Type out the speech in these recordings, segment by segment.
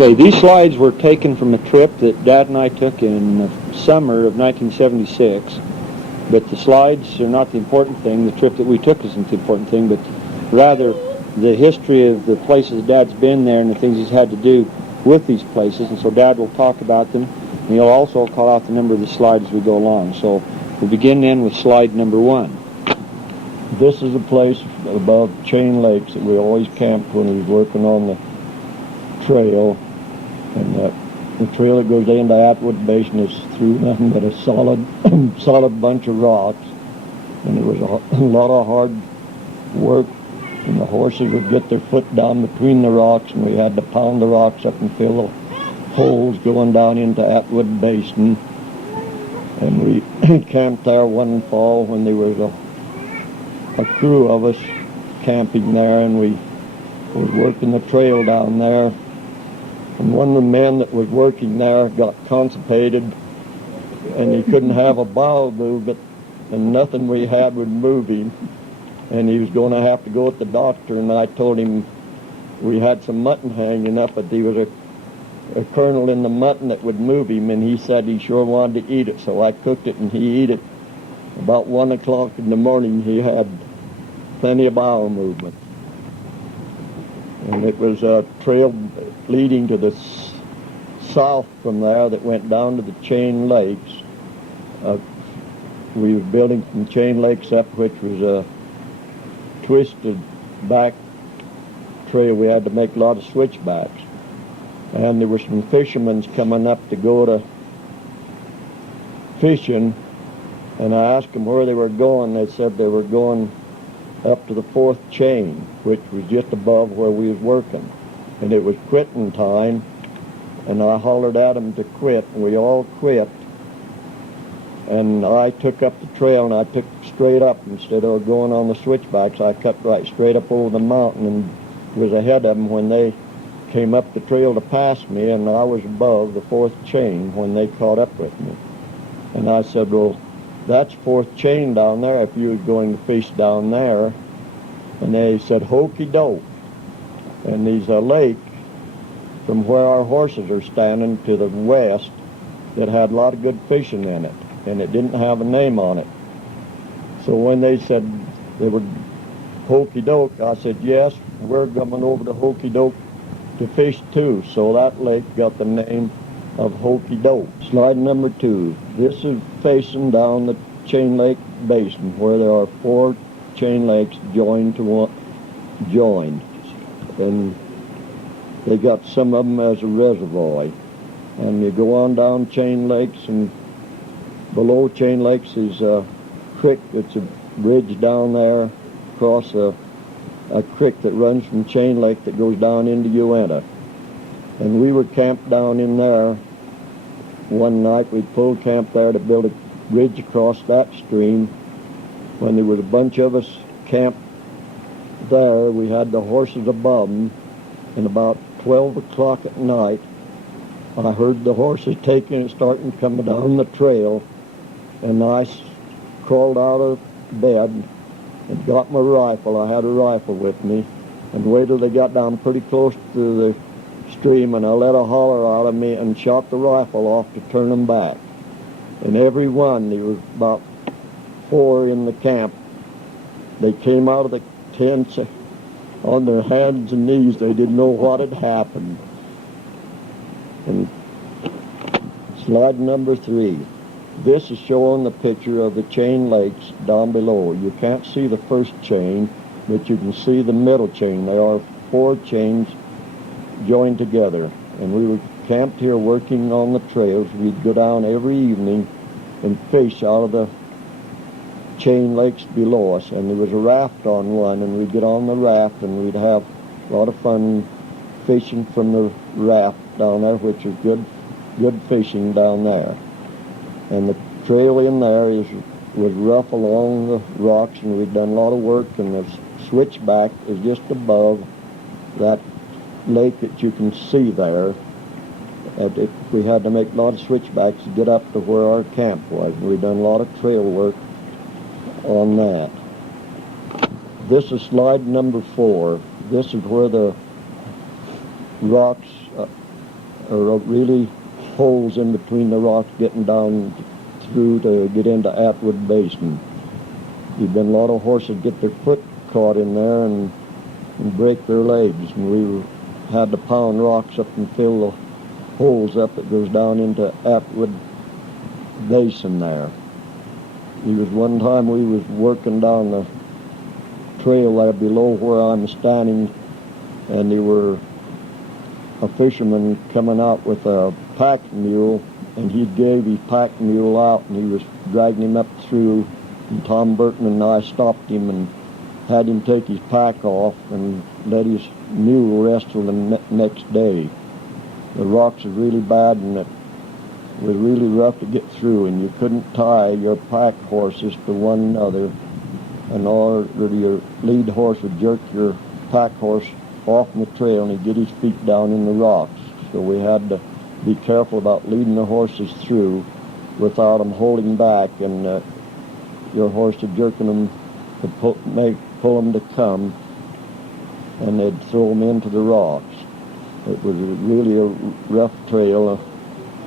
Okay, these slides were taken from a trip that Dad and I took in the summer of 1976. But the slides are not the important thing. The trip that we took isn't the important thing, but rather the history of the places Dad's been there and the things he's had to do with these places. And so Dad will talk about them, and he'll also call out the number of the slides as we go along. So we'll begin then with slide number 1. This is a place above Chain Lakes that we always camped when we was working on the trail. And the trail that goes into Atwood Basin is through nothing but a solid bunch of rocks. And it was a lot of hard work. And the horses would get their foot down between the rocks, and we had to pound the rocks up and fill the holes going down into Atwood Basin. And we camped there one fall when there was a crew of us camping there, and we was working the trail down there. And one of the men that was working there got constipated, and he couldn't have a bowel movement, and nothing we had would move him. And he was going to have to go to the doctor, and I told him we had some mutton hanging up, but there was a kernel in the mutton that would move him, and he said he sure wanted to eat it, so I cooked it, and he ate it. About 1 o'clock in the morning, he had plenty of bowel movement. And it was a trail leading to the south from there that went down to the Chain Lakes. We were building from Chain Lakes up, which was a twisted back trail. We had to make a lot of switchbacks. And there were some fishermen coming up to go to fishing, and I asked them where they were going. They said they were going up to the 4th chain, which was just above where we was working. And it was quitting time, and I hollered at them to quit, and we all quit. And I took up the trail, and I took straight up instead of going on the switchbacks. I cut right straight up over the mountain and was ahead of them when they came up the trail to pass me, and I was above the 4th chain when they caught up with me. And I said, well, that's 4th chain down there if you were going to fish down there. And they said, hokey doke. And there's a lake from where our horses are standing to the west that had a lot of good fishing in it, and it didn't have a name on it. So when they said they were hokey doke, I said, yes, we're coming over to hokey doke to fish too. So that lake got the name of Hokey Doke. Slide number 2. This is facing down the Chain Lake Basin, where there are 4 chain lakes joined to one. And they got some of them as a reservoir. And you go on down Chain Lakes, and below Chain Lakes is a creek. It's a bridge down there across a creek that runs from Chain Lake that goes down into Uinta. And we were camped down in there one night. We pulled camp there to build a bridge across that stream. When there was a bunch of us camped there, we had the horses above them, and about 12 o'clock at night, I heard the horses taking and starting coming down the trail, and I crawled out of bed and got my rifle. I had a rifle with me, and waited till they got down pretty close to the stream, and I let a holler out of me and shot the rifle off to turn them back. And every one, there was about 4 in the camp, they came out of the tents on their hands and knees. They didn't know what had happened. And slide number 3. This is showing the picture of the Chain Lakes down below. You can't see the first chain, but you can see the middle chain. There are 4 chains joined together. And we were camped here working on the trails. We'd go down every evening and fish out of the Chain Lakes below us. And there was a raft on one, and we'd get on the raft, and we'd have a lot of fun fishing from the raft down there, which is good fishing down there. And the trail in there was rough along the rocks, and we'd done a lot of work, and the switchback is just above that lake that you can see there. We had to make a lot of switchbacks to get up to where our camp was, and we'd done a lot of trail work on that. This is slide number 4. This is where the rocks are really holes in between the rocks getting down through to get into Atwood Basin. There've been a lot of horses get their foot caught in there and break their legs, and we had to pound rocks up and fill the holes up that goes down into Atwood Basin there. There was one time we was working down the trail there below where I'm standing, and there were a fisherman coming out with a pack mule, and he gave his pack mule out, and he was dragging him up through, and Tom Burton and I stopped him and had him take his pack off and let his mule rest till the next day. The rocks was really bad, and it was really rough to get through, and you couldn't tie your pack horses to one another, and or your lead horse would jerk your pack horse off the trail and he'd get his feet down in the rocks. So we had to be careful about leading the horses through without them holding back, and your horse to jerking them to pull them to come, and they'd throw them into the rocks. It was really a rough trail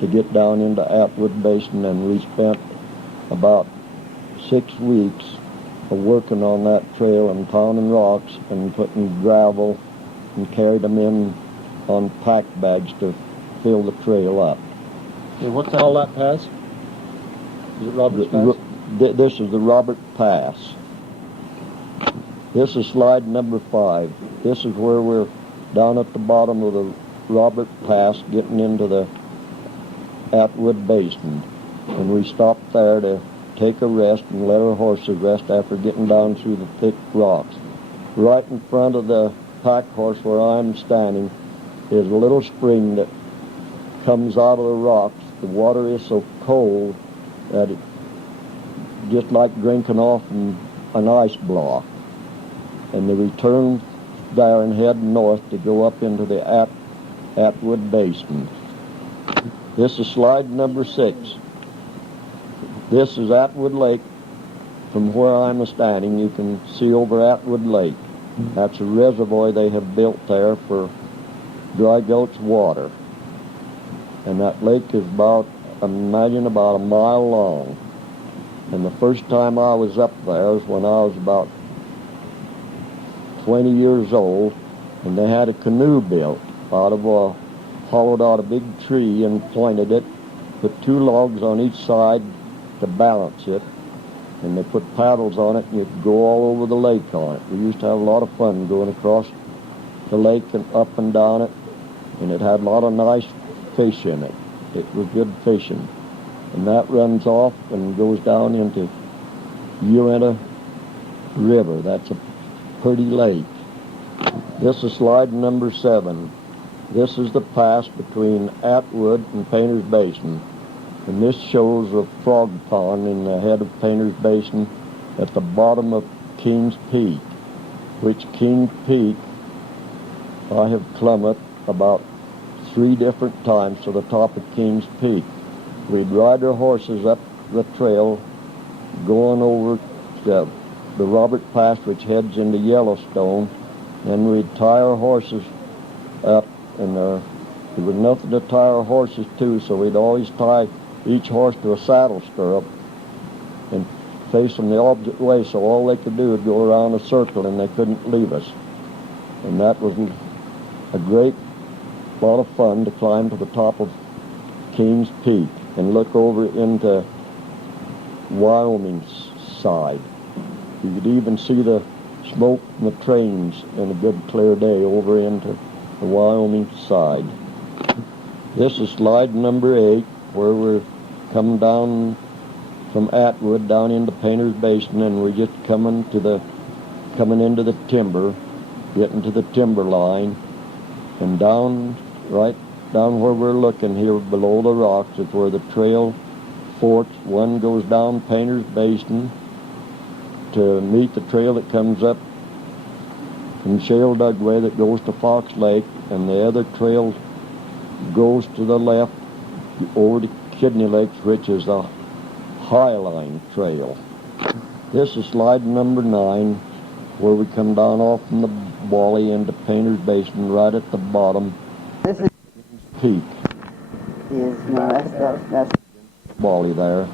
to get down into Atwood Basin, and we spent about 6 weeks working on that trail and pounding rocks and putting gravel and carried them in on pack bags to fill the trail up. Okay, what's all that pass? Is it Robert's Pass? This is the Robert Pass. This is slide number 5. This is where we're down at the bottom of the Robert Pass getting into the Atwood Basin. And we stopped there to take a rest and let our horses rest after getting down through the thick rocks. Right in front of the pack horse where I'm standing is a little spring that comes out of the rocks. The water is so cold that it's just like drinking off an ice block. And they return there and head north to go up into the Atwood Basin. This is slide number 6. This is Atwood Lake. From where I'm standing, you can see over Atwood Lake. That's a reservoir they have built there for dry gulch water. And that lake is about a mile long. And the first time I was up there was when I was about 20 years old, and they had a canoe built hollowed out a big tree and pointed it, put 2 logs on each side to balance it, and they put paddles on it, and you could go all over the lake on it. We used to have a lot of fun going across the lake and up and down it, and it had a lot of nice fish in it. It was good fishing. And that runs off and goes down into Uinta River. That's a pretty lake. This is slide number 7. This is the pass between Atwood and Painter's Basin. And this shows a frog pond in the head of Painter's Basin at the bottom of King's Peak, which King's Peak I have climbed about 3 different times to the top of King's Peak. We'd ride our horses up the trail going over the Robert Pass, which heads into Yellowstone, and we'd tie our horses up, and there was nothing to tie our horses to, so we'd always tie each horse to a saddle stirrup and face them the opposite way, so all they could do was go around a circle and they couldn't leave us. And that was a great lot of fun to climb to the top of King's Peak and look over into Wyoming's side. You could even see the smoke from the trains in a good clear day over into the Wyoming side. This is slide number 8, where we're coming down from Atwood down into Painter's Basin, and we're just coming into the timber, getting to the timber line, and right down where we're looking here below the rocks is where the trail forks. One goes down Painter's Basin to meet the trail that comes up from Shale Dugway that goes to Fox Lake, and the other trail goes to the left over to Kidney Lakes, which is the Highline Trail. This is slide number 9, where we come down off from the Wally into Painter's Basin right at the bottom. This is Peak. is. No, that's Bally there,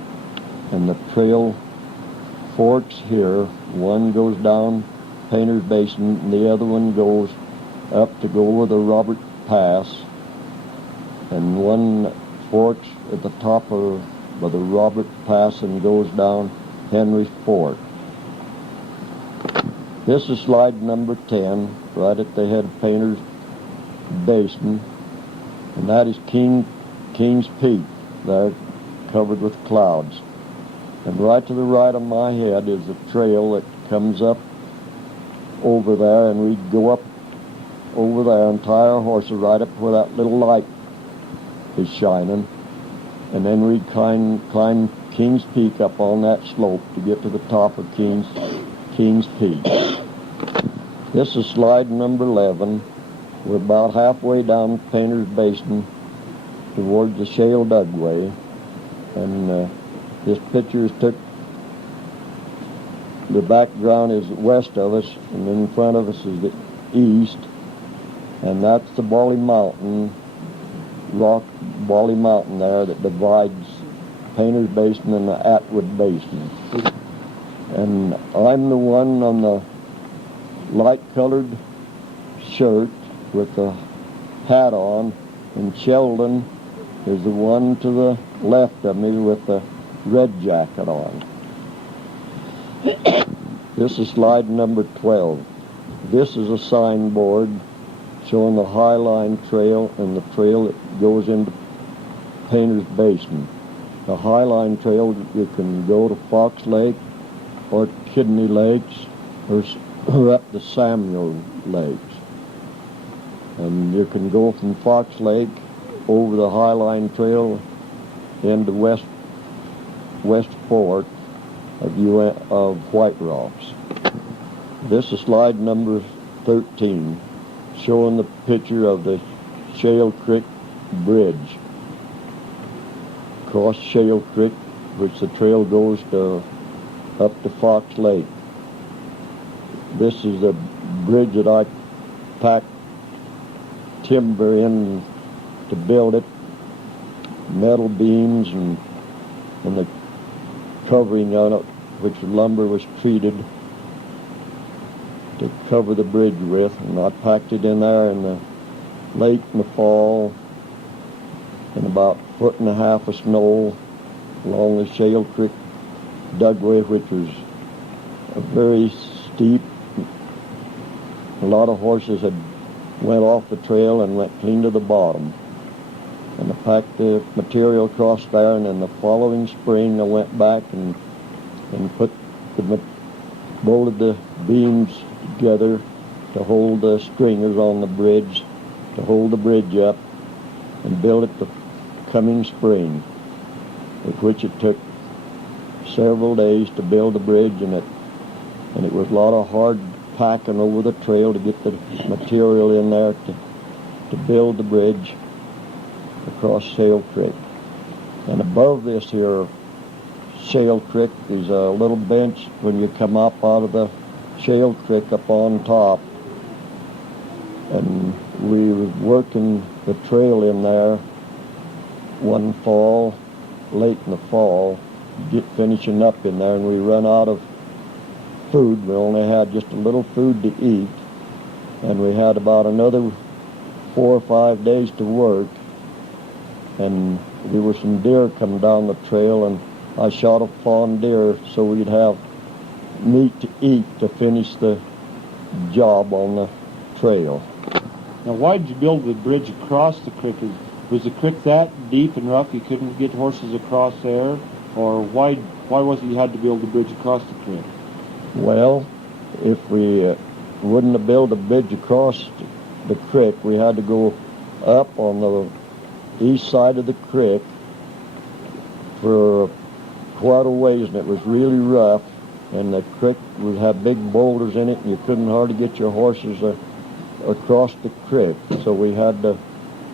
and the trail forks here. One goes down Painter's Basin, and the other one goes up to go over the Robert Pass, and one forks at the top of the Robert Pass and goes down Henry's Fork. This is slide number 10, right at the head of Painter's Basin, and that is King's Peak there, covered with clouds. And right to the right of my head is a trail that comes up over there, and we'd go up over there and tie our horses right up where that little light is shining, and then we'd climb King's Peak up on that slope to get to the top of King's Peak. This is slide number 11. We're about halfway down Painter's Basin towards the Shale Dugway, and this picture is took, the background is west of us, and in front of us is the east, and that's the Bally Mountain, Bally Mountain there that divides Painter's Basin and the Atwood Basin. And I'm the one on the light-colored shirt with the hat on, and Sheldon is the one to the left of me with the red jacket on. This is slide number 12. This is a signboard showing the High Line Trail and the trail that goes into Painter's Basin. The High Line Trail, you can go to Fox Lake or Kidney Lakes or up to Samuel Lakes. And you can go from Fox Lake over the High Line Trail into West Fork of White Rocks. This is slide number 13, showing the picture of the Shale Creek Bridge. Across Shale Creek, which the trail goes up to Fox Lake. This is the bridge that I packed timber in to build it, metal beams and the covering on it, which the lumber was treated to cover the bridge with, and I packed it in there in the late in the fall, and about 1.5 foot of snow along the Shale Creek Dugway, which was a very steep. A lot of horses had went off the trail and went clean to the bottom. And I packed the material across there, and then the following spring I went back and bolted the beams together to hold the stringers on the bridge, to hold the bridge up, and build it the coming spring, of which it took several days to build the bridge, and it was a lot of hard packing over the trail to get the material in there to build the bridge across Shale Creek. And above this here Shale Creek is a little bench when you come up out of the Shale Creek up on top, and we were working the trail in there one fall, late in the fall, finishing up in there, and we run out of food. We only had just a little food to eat, and we had about another 4 or 5 days to work, and there were some deer coming down the trail, and I shot a fawn deer so we'd have meat to eat to finish the job on the trail. Now, why did you build the bridge across the creek? Was the creek that deep and rough you couldn't get horses across there? Or why was it you had to build the bridge across the creek? Well, if we wouldn't have built a bridge across the creek, we had to go up on the east side of the creek for quite a ways, and it was really rough, and the creek would have big boulders in it, and you couldn't hardly get your horses across the creek. So we had to,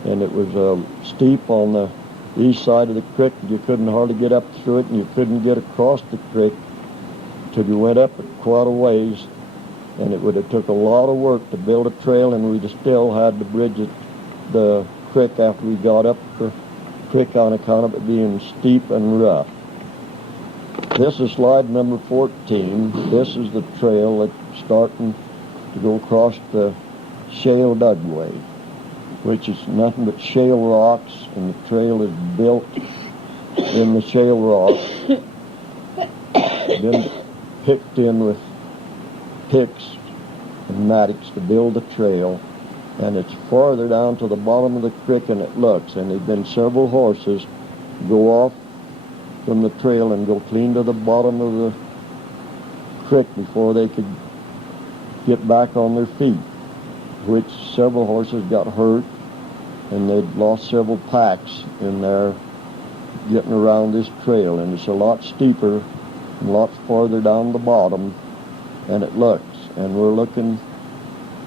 and it was steep on the east side of the creek, and you couldn't hardly get up through it, and you couldn't get across the creek till you went up quite a ways, and it would have took a lot of work to build a trail, and we'd have still had to bridge the creek after we got up creek on account of it being steep and rough. This is slide number 14. This is the trail that's starting to go across the shale dugway, which is nothing but shale rocks, and the trail is built in the shale rocks, then picked in with picks and mattocks to build the trail, and it's farther down to the bottom of the creek than it looks, and there's been several horses go off from the trail and go clean to the bottom of the creek before they could get back on their feet, which several horses got hurt, and they'd lost several packs in there getting around this trail, and it's a lot steeper and lots farther down the bottom than it looks. And we're looking,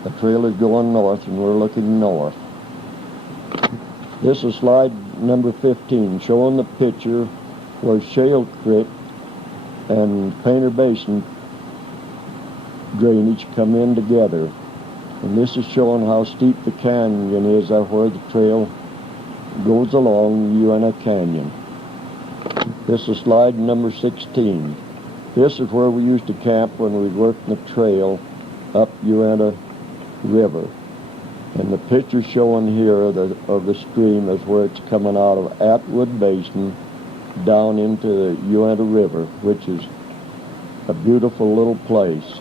the trail is going north, and we're looking north. This is slide number 15, showing the picture where Shale Creek and Painter Basin drainage come in together. And this is showing how steep the canyon is there where the trail goes along Uinta Canyon. This is slide number 16. This is where we used to camp when we worked the trail up Uinta River. And the picture showing here of the stream is where it's coming out of Atwood Basin down into the Uinta River, which is a beautiful little place.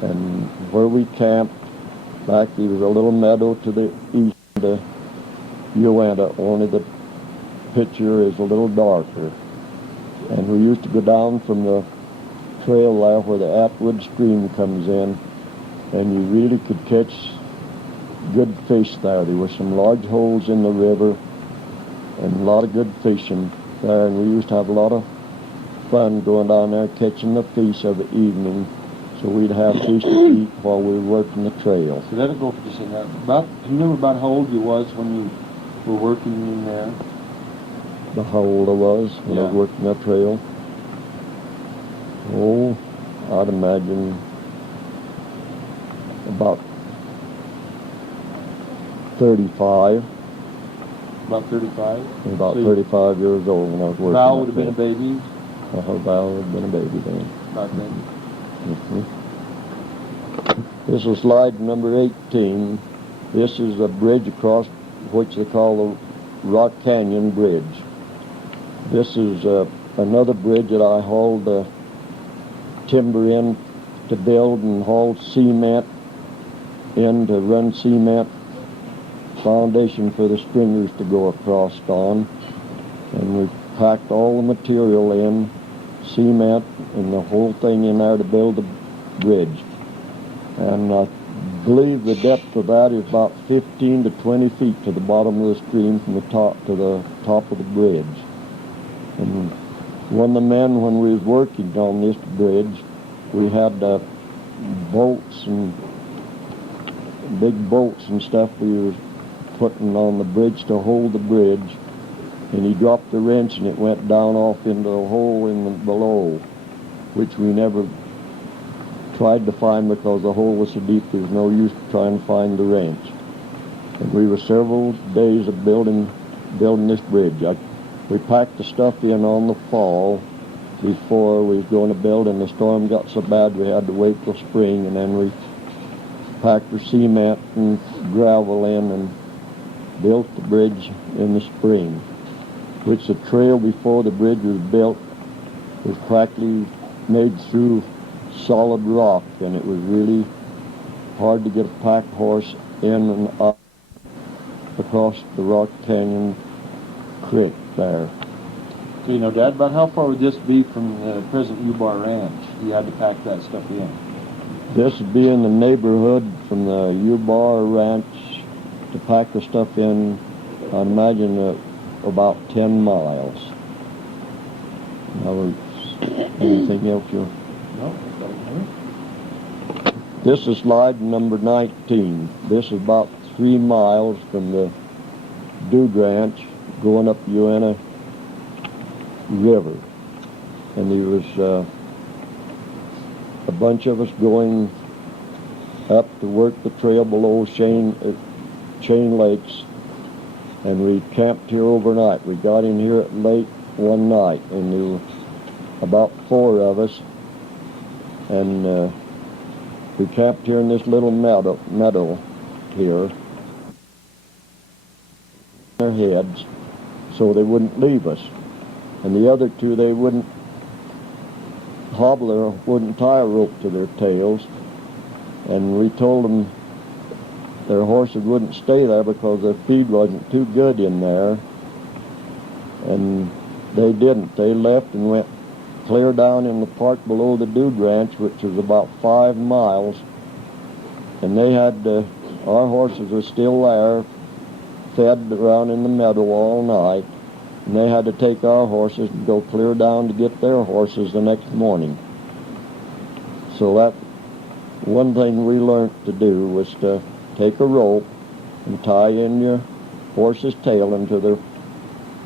And where we camped, back there was a little meadow to the east of the Uinta, only the picture is a little darker. And we used to go down from the trail there where the Atwood stream comes in, and you really could catch good fish there. There were some large holes in the river and a lot of good fishing there, and we used to have a lot of fun going down there catching the fish of the evening, so we'd have fish to eat while we were working the trail. So that'll go for just a minute. Do you remember about how old you was when you were working in there? How old I was when I was working that trail? Oh, I'd imagine about 35. About 35? About 35 years old when I was working. Val would have been a baby? Val would have been a baby then. Back then. Mm-hmm. This is slide number 18. This is a bridge across which they call the Rock Canyon Bridge. This is another bridge that I hauled timber in to build and hauled cement in to run cement foundation for the stringers to go across on. And we packed all the material in, cement and the whole thing in there to build the bridge. And I believe the depth of that is about 15 to 20 feet to the bottom of the stream from the top to the top of the bridge. And one of the men, when we was working on this bridge, we had bolts and big bolts and stuff we were putting on the bridge to hold the bridge, and he dropped the wrench and it went down off into a hole in the below, which we never tried to find because the hole was so deep there's no use trying to find the wrench. And we were several days of building this bridge. We packed the stuff in on the fall before we was going to build, and the storm got so bad we had to wait till spring, and then we packed the cement and gravel in and built the bridge in the spring, which the trail before the bridge was built was practically made through solid rock, and it was really hard to get a pack horse in and up across the Rock Canyon Creek there. So, you know, Dad, about how far would this be from the present U-Bar Ranch? You had to pack that stuff in. This would be in the neighborhood from the U-Bar Ranch to pack the stuff in, I imagine about 10 miles. Now, anything else you... No. This is slide number 19. This is about 3 miles from the Dude Ranch going up Uinta River. And there was a bunch of us going up to work the trail below Chain Lakes and we camped here overnight. We got in here late one night, and there were about 4 of us, and we camped here in this little meadow here, their heads, so they wouldn't leave us. And the other 2, they wouldn't wouldn't tie a rope to their tails, and we told them their horses wouldn't stay there because their feed wasn't too good in there, and they didn't. They left and went clear down in the park below the Dude Ranch, which was about 5 miles, and they had our horses were still there, fed around in the meadow all night, and they had to take our horses and go clear down to get their horses the next morning. So that one thing we learned to do was to take a rope and tie in your horse's tail into their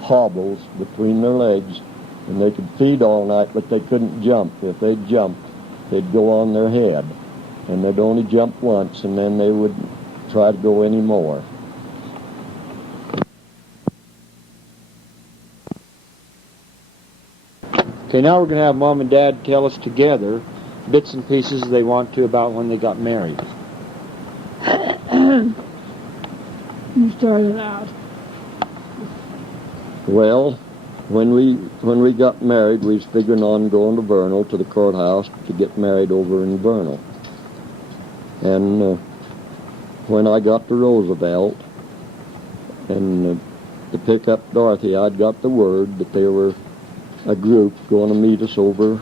hobbles between their legs, and they could feed all night, but they couldn't jump. If they jumped, they'd go on their head, and they'd only jump once, and then they wouldn't try to go any more. Okay, now we're going to have Mom and Dad tell us together bits and pieces they want to about when they got married. You started out. Well, when we got married, we was figuring on going to Vernal, to the courthouse, to get married over in Vernal. And when I got to Roosevelt and to pick up Dorothy, I'd got the word that they were a group going to meet us over,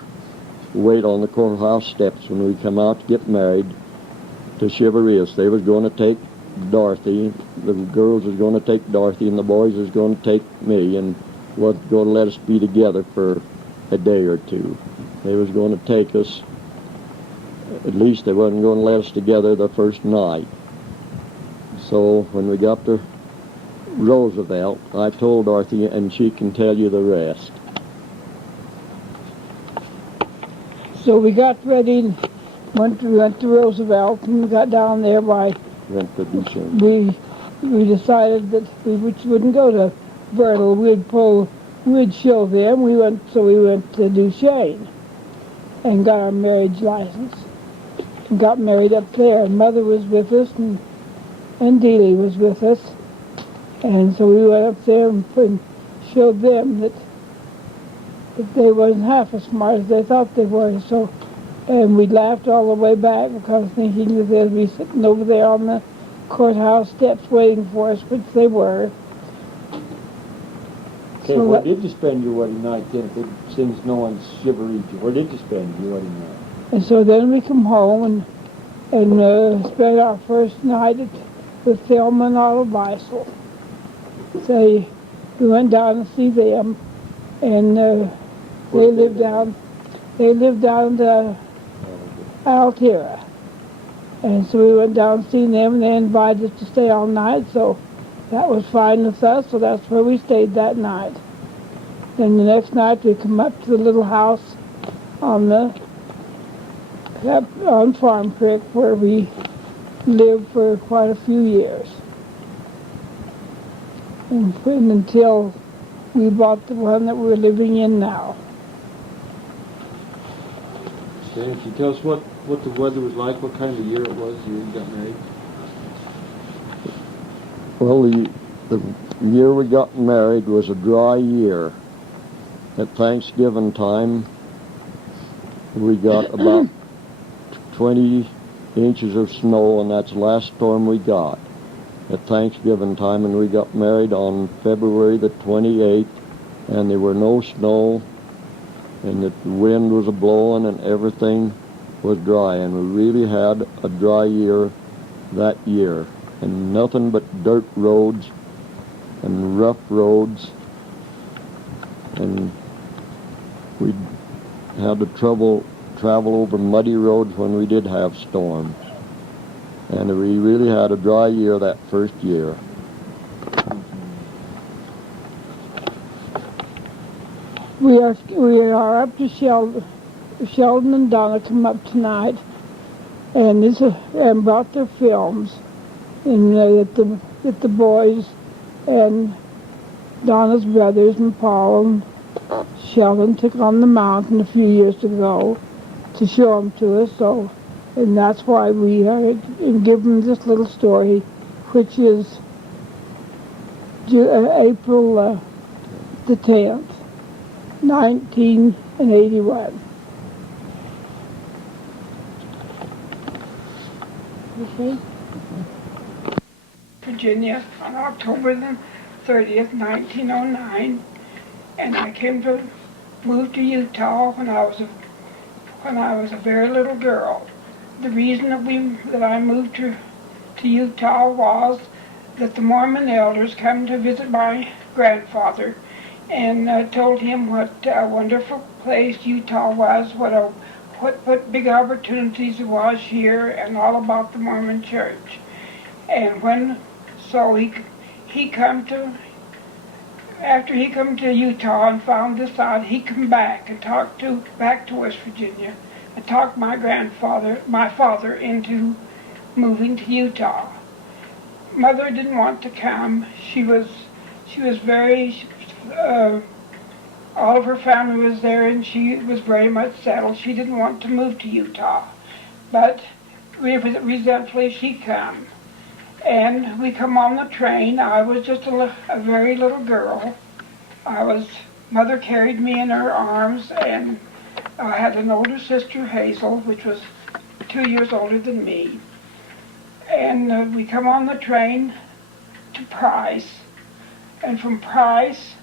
wait on the courthouse steps when we come out to get married to Chivarius. They was going to take Dorothy, the girls was going to take Dorothy, and the boys was going to take me, and wasn't going to let us be together for a day or 2. They was going to take us, at least they wasn't going to let us together the first night. So when we got to Roosevelt, I told Dorothy, and she can tell you the rest. So we got ready and went to Roosevelt, and we got down there by, we decided that we wouldn't go to Vernal. We'd show them. We went to Duchesne and got our marriage license and got married up there. And Mother was with us, and Dealey was with us, and so we went up there and showed them that they wasn't half as smart as they thought they were. So, and we laughed all the way back because thinking that they'd be sitting over there on the courthouse steps waiting for us, which they were. Okay, So where did you spend your wedding night then, since no one's shiveried you? Where did you spend your wedding night? And so then we come home and spent our first night with Thelma and Otto Beisel. So we went down to see them, and they lived down to Altera. And so we went down to see them, and they invited us to stay all night, so that was fine with us, so that's where we stayed that night. Then the next night we come up to the little house on Farm Creek, where we lived for quite a few years. And until we bought the one that we're living in now. Okay, can you tell us what the weather was like, what kind of year it was you got married? Well, the year we got married was a dry year. At Thanksgiving time, we got about 20 inches of snow, and that's the last storm we got at Thanksgiving time, and we got married on February the 28th, and there were no snow, and the wind was a-blowing, and everything was dry, and we really had a dry year that year, and nothing but dirt roads and rough roads, and we had to travel over muddy roads when we did have storms. And we really had a dry year that first year. We are up to Sheldon. Sheldon and Donna come up tonight, and brought their films, and that the boys and Donna's brothers and Paul and Sheldon took on the mountain a few years ago to show them to us. So, and that's why we give them this little story, which is April the 10th, 1981. Okay. Virginia on October the 30th, 1909, and I came to move to Utah when I was a very little girl. The reason that I moved to Utah was that the Mormon elders came to visit my grandfather and told him what a wonderful place Utah was, what big opportunities there was here, and all about the Mormon Church. And he come to after he come to Utah and found this out, he come back and back to West Virginia and talked my father into moving to Utah. Mother didn't want to come. She was very all of her family was there, and she was very much settled. She didn't want to move to Utah, but resentfully she come. And we come on the train. I was just a very little girl. Mother carried me in her arms, and I had an older sister, Hazel, which was 2 years older than me. And we come on the train to Price, and from Price,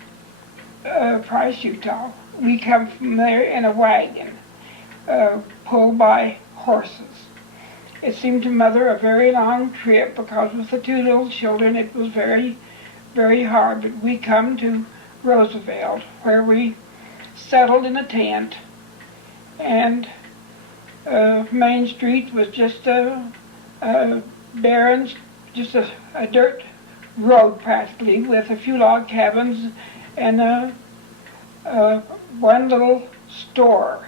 Utah, we come from there in a wagon, pulled by horses. It seemed to Mother a very long trip because with the two little children it was very, very hard. But we come to Roosevelt, where we settled in a tent, and Main Street was just a barren, just a dirt road practically, with a few log cabins and one little store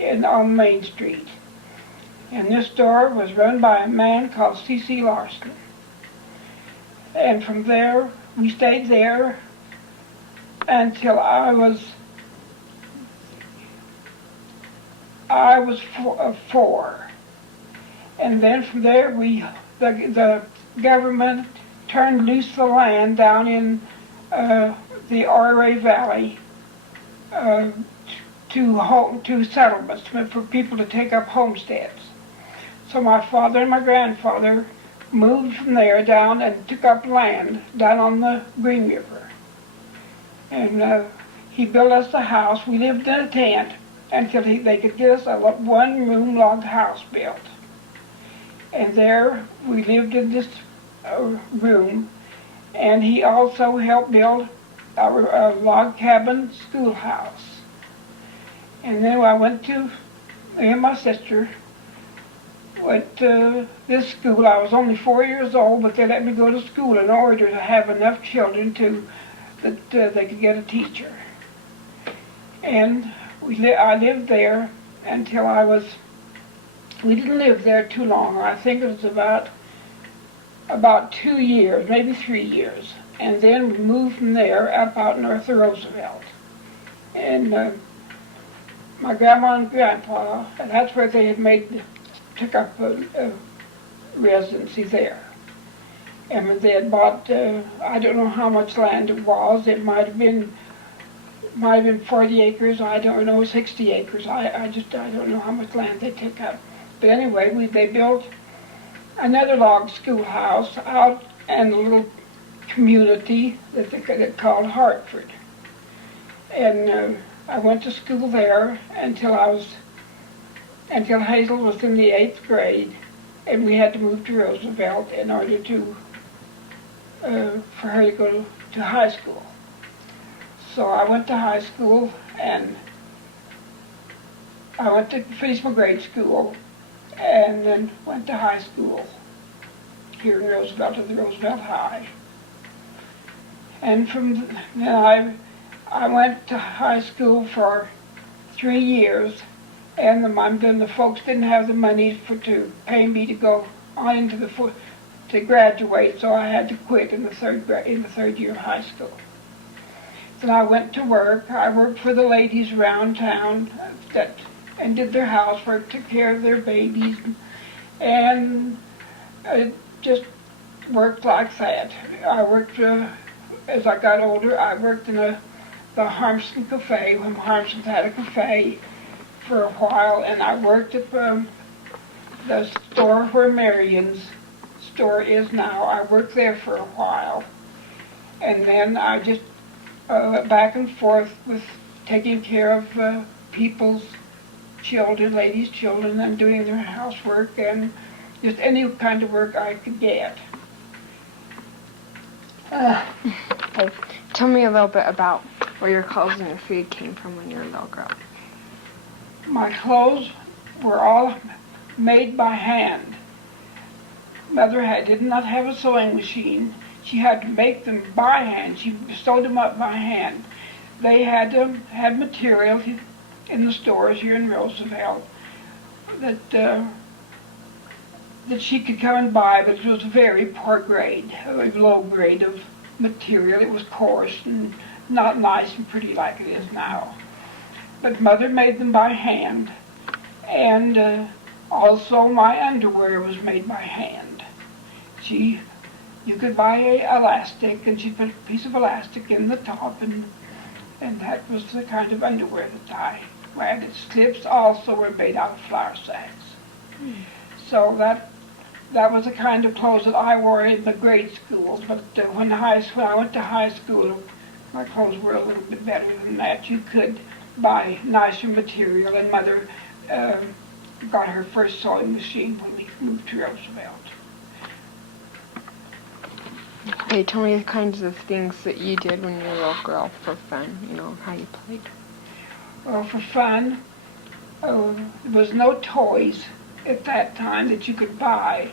on Main Street. And this store was run by a man called C.C. Larson. And from there, we stayed there until I was 4. And then from there, the government turned loose the land down in the Ouray Valley to settlements for people to take up homesteads. So my father and my grandfather moved from there down and took up land down on the Green River. And he built us a house. We lived in a tent until they could get us a one-room log house built. And there we lived in this room. And he also helped build a log cabin schoolhouse. And then me and my sister went to this school. I was only 4 years old, but they let me go to school in order to have enough children that they could get a teacher. And I lived there until we didn't live there too long. I think it was about 2 years, maybe 3 years. And then we moved from there up out north of Roosevelt. And my grandma and grandpa, and that's where they had took up a residency there. And when they had bought, I don't know how much land it was. It might have been 40 acres. I don't know, 60 acres. I don't know how much land they took up. But anyway, they built another log schoolhouse out in a little community that they called Hartford. And I went to school there until Hazel was in the 8th grade, and we had to move to Roosevelt in order for her to go to high school. So I went to high school, and I went to finish my grade school, and then went to high school here in Roosevelt at the Roosevelt High. And from then I went to high school for 3 years, and the folks didn't have the money to pay me to go on into to graduate, so I had to quit in the third year of high school. Then I went to work. I worked for the ladies around town and did their housework, took care of their babies, and I just worked like that. I worked, as I got older, I worked in the Harmson Cafe, when Harmson's had a cafe for a while, and I worked at the store where Marion's store is now. I worked there for a while. And then I just went back and forth with taking care of people's children, ladies' children, and doing their housework and just any kind of work I could get. Okay. Tell me a little bit about where your clothes and your food came from when you were a little girl. My clothes were all made by hand. Mother did not have a sewing machine. She had to make them by hand. She sewed them up by hand. They had material in the stores here in Roosevelt that she could come and buy, but it was a very poor grade, a low grade of material. It was coarse and not nice and pretty like it is now. But Mother made them by hand, and also my underwear was made by hand. You could buy a elastic, and she put a piece of elastic in the top, and that was the kind of underwear that I wear. Its slips also were made out of flour sacks. So that was the kind of clothes that I wore in the grade schools. But when I went to high school, my clothes were a little bit better than that. You could buy nicer material, and Mother got her first sewing machine when we moved to Roosevelt. Okay, tell me the kinds of things that you did when you were a little girl for fun, how you played. Well, for fun, there was no toys at that time that you could buy.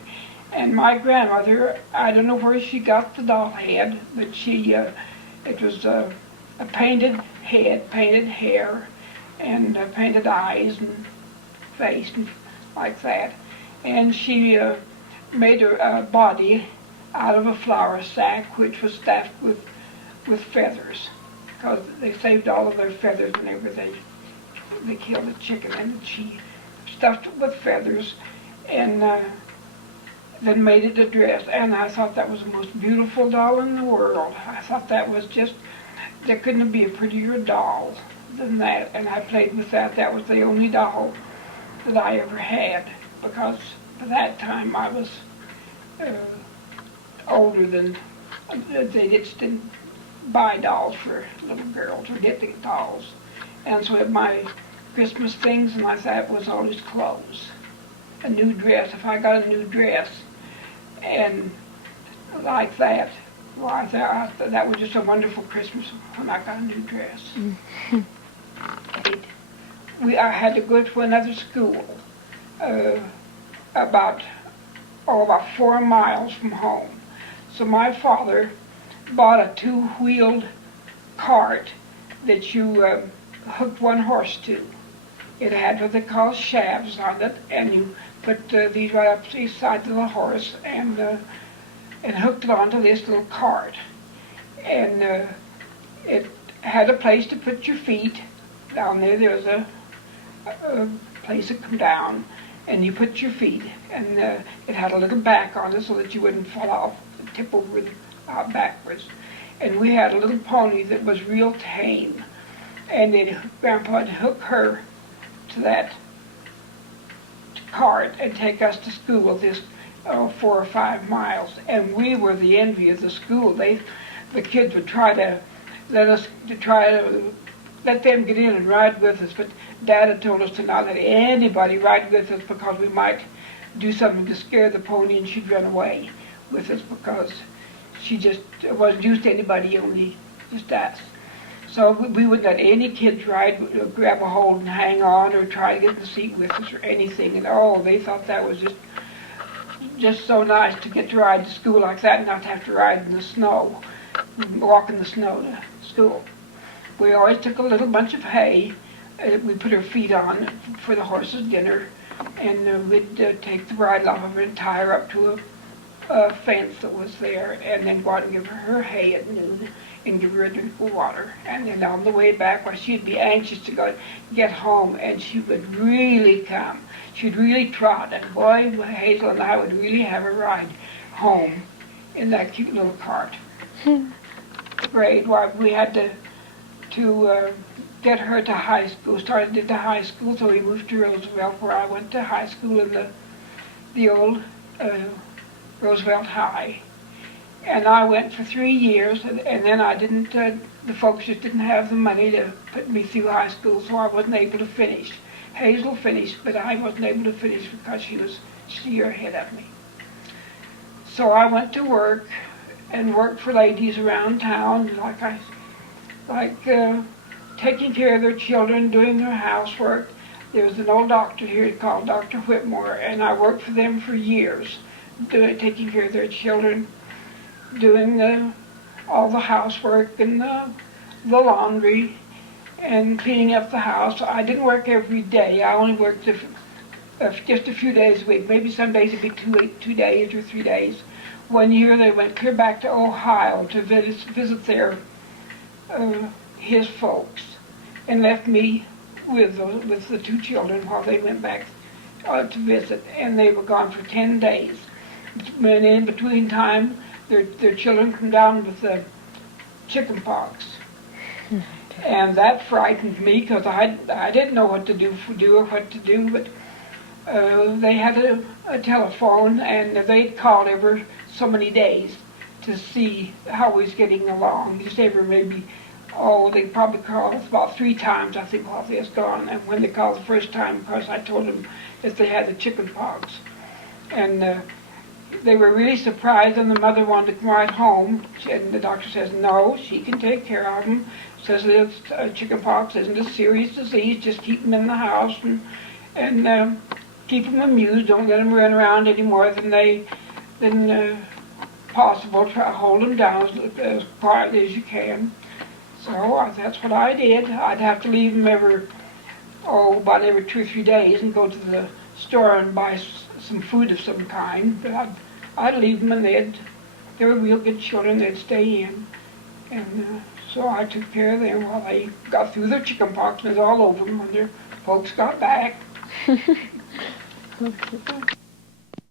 And my grandmother, I don't know where she got the doll head, but it was a painted head, painted hair, and painted eyes and face and like that. And she made her body out of a flour sack, which was stuffed with feathers, because they saved all of their feathers whenever they killed a chicken, and she stuffed it with feathers, and then made it a dress. And I thought that was the most beautiful doll in the world. I thought that was just, there couldn't be a prettier doll than that, and I played with that. That was the only doll that I ever had, because at that time I was older than, they just didn't buy dolls for little girls or get the dolls. And so my Christmas things and like that was always clothes. A new dress. If I got a new dress and like that, well, I thought that was just a wonderful Christmas when I got a new dress. I had to go to another school about 4 miles from home. So my father bought a two-wheeled cart that you hooked one horse to. It had what they call shafts on it, and you put these right up the side of the horse and hooked it onto this little cart. And it had a place to put your feet. Down there, there was a place to come down, and you put your feet, and it had a little back on it so that you wouldn't fall off and tip over backwards. And we had a little pony that was real tame, and Grandpa would hook her to that cart and take us to school this 4 or 5 miles. And we were the envy of the school. The kids would try to let them get in and ride with us, but Dad had told us to not let anybody ride with us because we might do something to scare the pony and she'd run away with us, because she just wasn't used to anybody, only just us. So we wouldn't let any kids grab a hold and hang on or try to get in the seat with us or anything. And they thought that was just so nice to get to ride to school like that and not have to ride in the snow, walk in the snow to school. We always took a little bunch of hay. We put her feet on for the horse's dinner, and we'd take the bridle off of her and tie her up to fence that was there, and then go out and give her hay at noon and give her a drink of water. And then on the way back, well, she'd be anxious to go get home, and she would really come. She'd really trot, and boy, Hazel and I would really have a ride home in that cute little cart. Great. Well, we had to get her to high school, started at the high school, so we moved to Roosevelt, where I went to high school in the old Roosevelt High. And I went for 3 years, and then I didn't, the folks just didn't have the money to put me through high school, so I wasn't able to finish. Hazel finished, but I wasn't able to finish because she was a year ahead of me. So I went to work and worked for ladies around town, taking care of their children, doing their housework. There was an old doctor here called Dr. Whitmore, and I worked for them for years, taking care of their children, doing all the housework and the laundry and cleaning up the house. I didn't work every day. I only worked just a few days a week. Maybe some days it'd be 2 days or 3 days. One year they went clear back to Ohio to visit his folks, and left me with the 2 children while they went back to visit, and they were gone for 10 days. And in between time, their children come down with the chicken pox. And that frightened me because I didn't know what to do or what to do, but they had a telephone, and they'd call every so many days to see how we was getting along. Just every maybe, they probably called us about 3 times, I think, while they was gone. And when they called the first time, of course, I told them that they had the chicken pox. And they were really surprised, and the mother wanted to come right home. And the doctor says, no, she can take care of them. Says that chicken pox isn't a serious disease, just keep them in the house and keep them amused. Don't let them run around any more than possible. Try to hold them down as quietly as you can. So that's what I did. I'd have to leave them about every 2 or 3 days and go to the store and buy some food of some kind. But I'd leave them, and they were real good children. They'd stay in. And so I took care of them while they got through their chicken pox, and it was all over them when their folks got back.